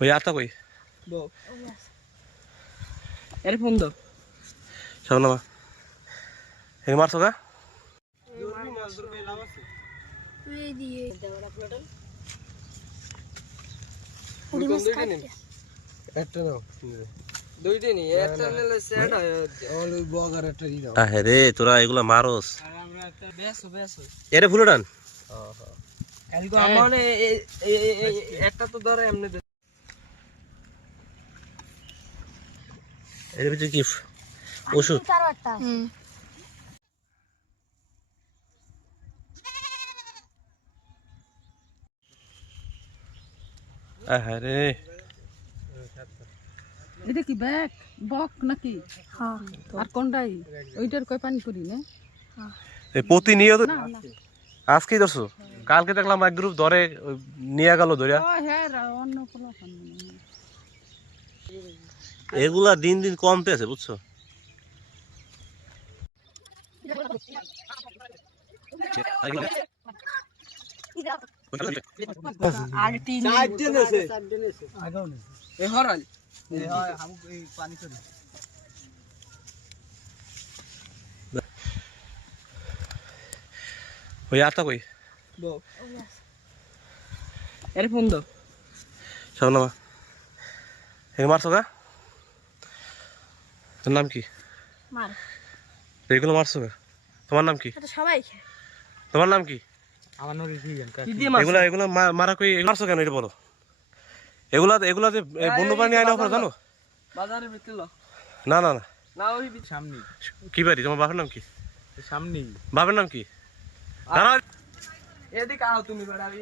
ওই আটা কই বউ এর ফোন দাও সামনে মা এই মারছো কা এই দিয়ে দেওয়াটা প্লেটন পুরি মাছ কাটে একটা নাও দুইটা নি একটা নিলে সেট হয় ওই বগার একটা দি দাও আহে রে তোরা এগুলা মারস আর আমরা একটা বেশ এরে ফুলে টান কালকে আমার একটা তো ধরে এমনি এর ভিতরে কি ওষুধ তারও একটা আহে রে এটা কি ব্যাগ বক নাকি হ্যাঁ আর কোনটাই ওইটার কয় পানি করি না এই প্রতিনিয়ত না না আজকেই ধরছো কালকে দেখলাম এক গ্রুপ ধরে নিয়ে গেল ধরিয়া ও হ্যাঁ অন্য কোনো পানি এগুলা দিন দিন কমতে আছে বুঝছো আর তিন দিন আছে আগাও না এ হরাল এই আমু এই পানি করি ওই আটা কই বউ এর ফোন দাও সামনে মা এই মারছো কা তোর নাম কি মার এগুলো মারছো কা তোমার নাম কি এটা সবাই খায় তোমার নাম কি আমার নরি কি জান কি দিয়ে মাছ এগুলা এগুলা মারা কই মারছো কেন এটা বলো এগুলা যে বন্যপ্রাণী আইন অফার জানো বাজারে বিক্রি লো না না না না ওই সামনে কি বাড়ি তোমার বাপের নাম কি সামনে বাপের নাম কি দাঁড়াও এদিকে আও তুমি বাড়ি